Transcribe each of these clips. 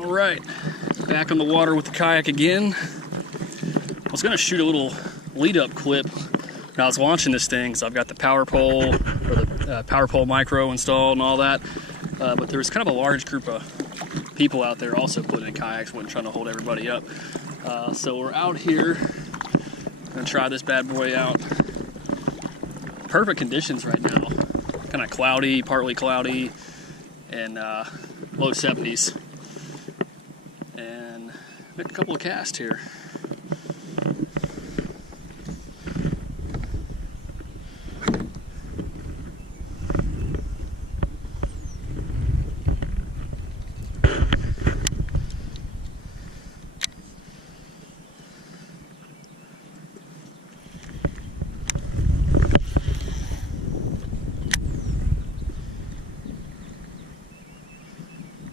All right, back on the water with the kayak again. I was gonna shoot a little lead-up clip when I was launching this thing, because I've got the power pole, or the power pole micro installed and all that. But there was kind of a large group of people out there also putting in kayaks, trying to hold everybody up. So we're out here, gonna try this bad boy out. Perfect conditions right now. Kind of cloudy, partly cloudy, and low 70s. And make a couple of casts here.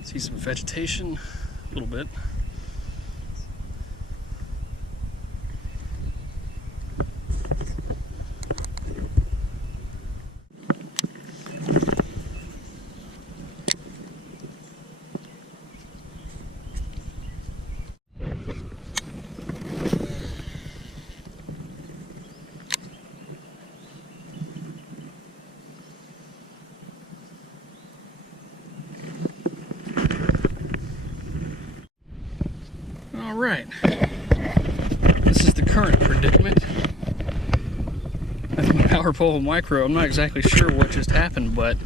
See some vegetation, a little bit. Alright, this is the current predicament of my power pole micro. I'm not exactly sure what just happened, but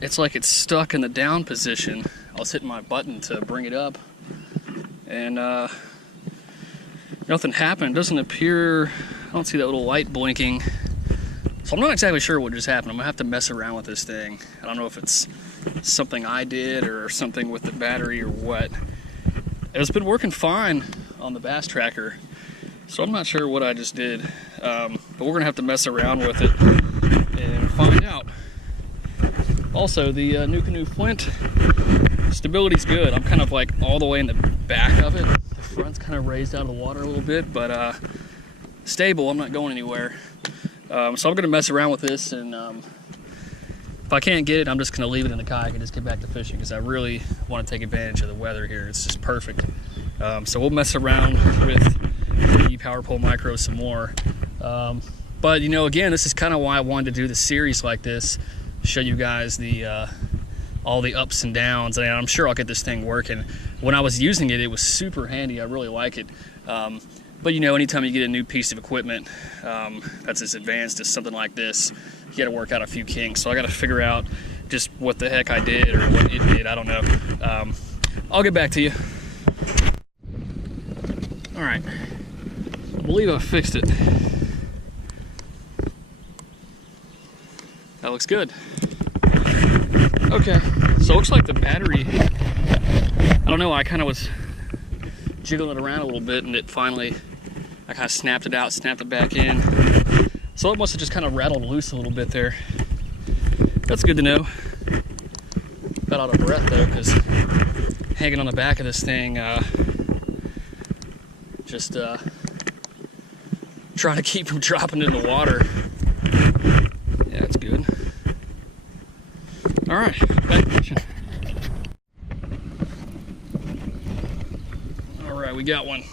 it's like it's stuck in the down position. I was hitting my button to bring it up, and nothing happened. It doesn't appear, I don't see that little light blinking. So I'm not exactly sure what just happened. I'm gonna have to mess around with this thing. I don't know if it's something I did or something with the battery or what. It's been working fine on the bass tracker, so I'm not sure what I just did, but we're gonna have to mess around with it and find out. Also, the NuCanoe Flint stability's good. I'm kind of like all the way in the back of it. The front's kind of raised out of the water a little bit, but stable. I'm not going anywhere. So I'm gonna mess around with this, and if I can't get it, I'm just going to leave it in the kayak and just get back to fishing, because I really want to take advantage of the weather here. It's just perfect. So we'll mess around with the power pole micro some more. But, you know, again, this is kind of why I wanted to do the series like this, show you guys the all the ups and downs, and I'm sure I'll get this thing working. When I was using it, it was super handy. I really like it. But, you know, anytime you get a new piece of equipment that's as advanced as something like this, you got to work out a few kinks. So I got to figure out just what the heck I did or what it did. I don't know. I'll get back to you. All right. I believe I fixed it. That looks good. Okay. So it looks like the battery, I don't know, I kind of was jiggling it around a little bit, and it finally, I kind of snapped it out, snapped it back in. So it must have just kind of rattled loose a little bit there. That's good to know. Got out of breath though, because hanging on the back of this thing, just trying to keep from dropping in the water. Yeah, that's good. All right, back fishing. All right, we got one.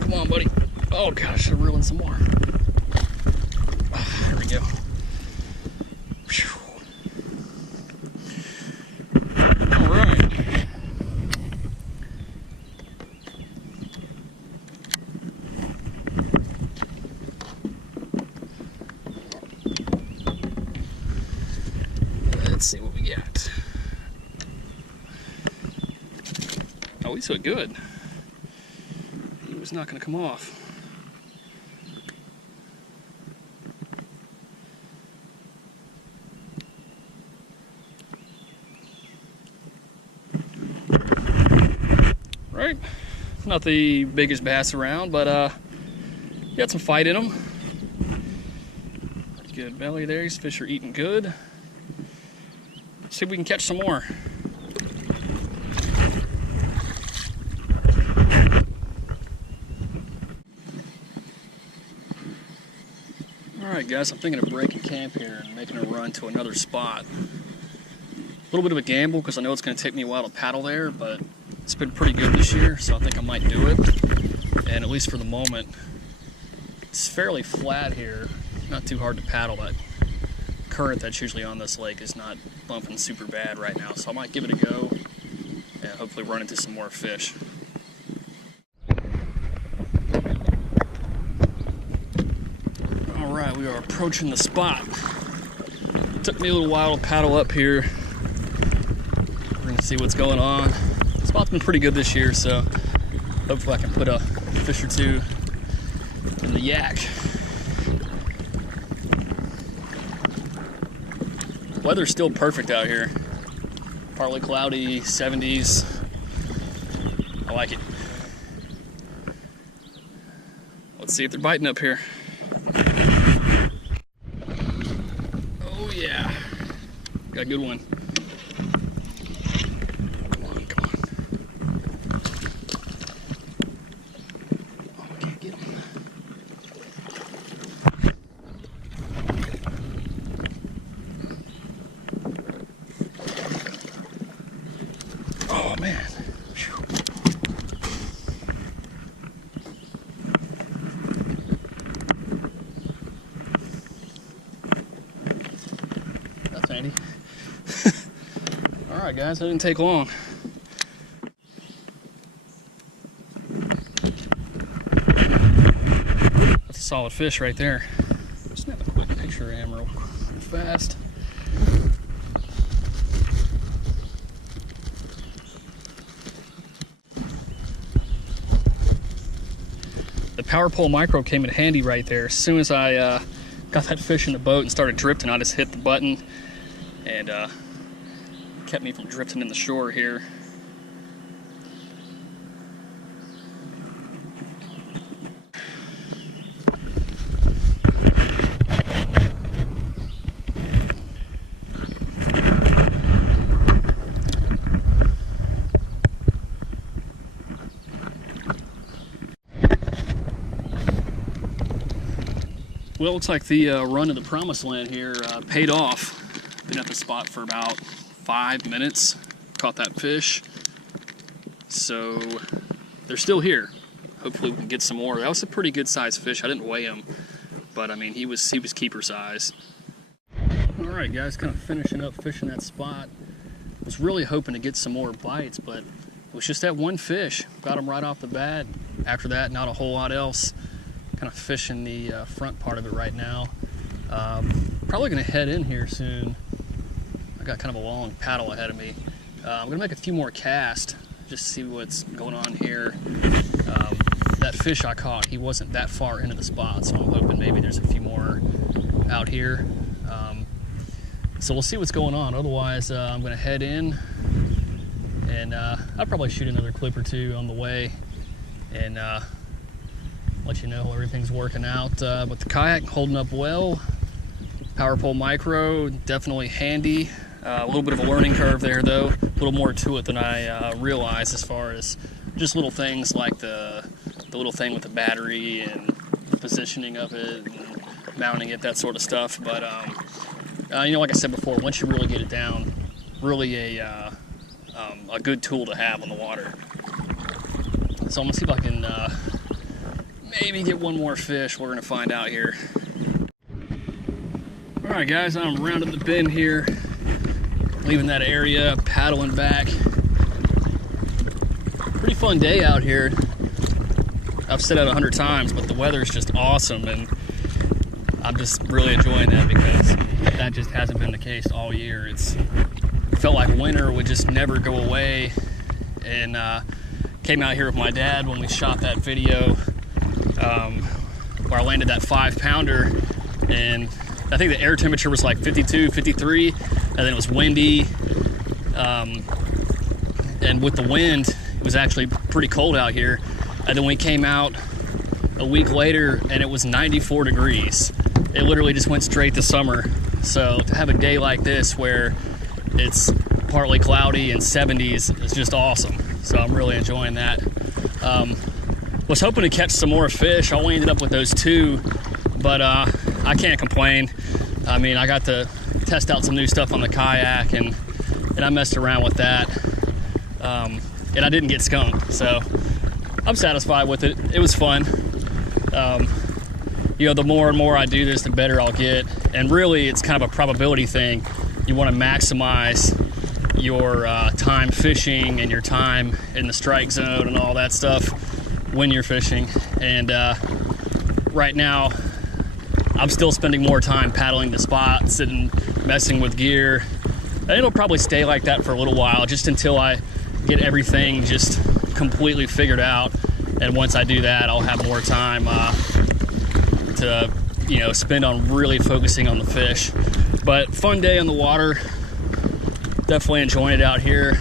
Come on, buddy. Oh gosh, I reeled in some more. There we go. Whew. All right. Let's see what we got. Oh, he's so good. It's not going to come off. Right, not the biggest bass around, but got some fight in them. Pretty good belly there. These fish are eating good. Let's see if we can catch some more. Alright guys, I'm thinking of breaking camp here and making a run to another spot. A little bit of a gamble because I know it's going to take me a while to paddle there, but it's been pretty good this year, so I think I might do it. And at least for the moment, it's fairly flat here, not too hard to paddle. That current that's usually on this lake is not bumping super bad right now, so I might give it a go and hopefully run into some more fish. Alright, we are approaching the spot. It took me a little while to paddle up here. We're going to see what's going on. The spot's been pretty good this year, so hopefully I can put a fish or two in the yak. Weather's still perfect out here. Partly cloudy, 70s. I like it. Let's see if they're biting up here. Oh yeah, got a good one. Come on, come on. Oh, I can't get him. Oh man. Whew. That's handy. Alright guys, that didn't take long. That's a solid fish right there. Just snap a quick picture of him real fast. The Power Pole Micro came in handy right there. As soon as I got that fish in the boat and started drifting, I just hit the button and kept me from drifting in the shore here. Well, it looks like the run to the promised land here paid off. Been at the spot for about 5 minutes. Caught that fish. So they're still here. Hopefully we can get some more. That was a pretty good sized fish. I didn't weigh him, but I mean he was keeper size. All right, guys, kind of finishing up fishing that spot. Was really hoping to get some more bites, but it was just that one fish. Got him right off the bat. After that, not a whole lot else. Kind of fishing the front part of it right now. Probably going to head in here soon. I got kind of a long paddle ahead of me. I'm going to make a few more casts, just see what's going on here. That fish I caught, he wasn't that far into the spot, so I'm hoping maybe there's a few more out here. So we'll see what's going on. Otherwise, I'm going to head in, and I'll probably shoot another clip or two on the way, and let you know everything's working out. But the kayak holding up well. Power Pole Micro, definitely handy. A little bit of a learning curve there though. A little more to it than I realized as far as just little things like the little thing with the battery and the positioning of it and mounting it, that sort of stuff. But you know, like I said before, once you really get it down, really a good tool to have on the water. So I'm gonna see if I can maybe get one more fish. We're gonna find out here. All right, guys, I'm rounding the bend here, leaving that area, paddling back. Pretty fun day out here. I've said it 100 times, but the weather's just awesome, and I'm just really enjoying that because that just hasn't been the case all year. It felt like winter would just never go away, and came out here with my dad when we shot that video where I landed that 5-pounder, and I think the air temperature was like 52, 53, and then it was windy, and with the wind, it was actually pretty cold out here. And then we came out a week later, and it was 94 degrees. It literally just went straight to summer. So to have a day like this where it's partly cloudy and 70s is just awesome. So I'm really enjoying that. Was hoping to catch some more fish. I only ended up with those 2, but I can't complain. I mean, I got to test out some new stuff on the kayak, and I messed around with that, and I didn't get skunked, so I'm satisfied with it. It was fun. You know, the more and more I do this, the better I'll get, and really it's kind of a probability thing. You want to maximize your time fishing and your time in the strike zone and all that stuff when you're fishing. And right now I'm still spending more time paddling the spots and messing with gear, and it'll probably stay like that for a little while, just until I get everything just completely figured out. And once I do that, I'll have more time to, you know, spend on really focusing on the fish. But fun day on the water, definitely enjoying it out here.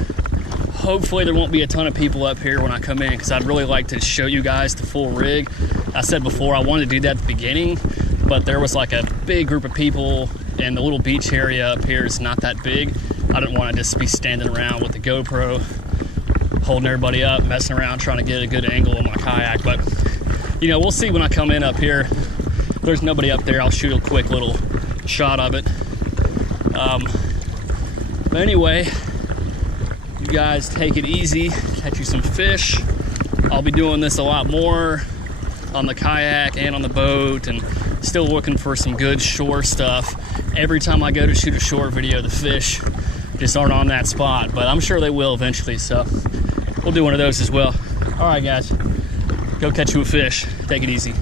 Hopefully there won't be a ton of people up here when I come in, because I'd really like to show you guys the full rig. I said before I wanted to do that at the beginning, but there was like a big group of people, and the little beach area up here is not that big. I didn't want to just be standing around with the GoPro holding everybody up, messing around trying to get a good angle on my kayak. But you know, we'll see when I come in up here. If there's nobody up there, I'll shoot a quick little shot of it. But anyway, you guys take it easy, catch you some fish. I'll be doing this a lot more on the kayak and on the boat, and still looking for some good shore stuff. Every time I go to shoot a shore video, the fish just aren't on that spot, but I'm sure they will eventually, so we'll do one of those as well. All right, guys, go catch you a fish. Take it easy.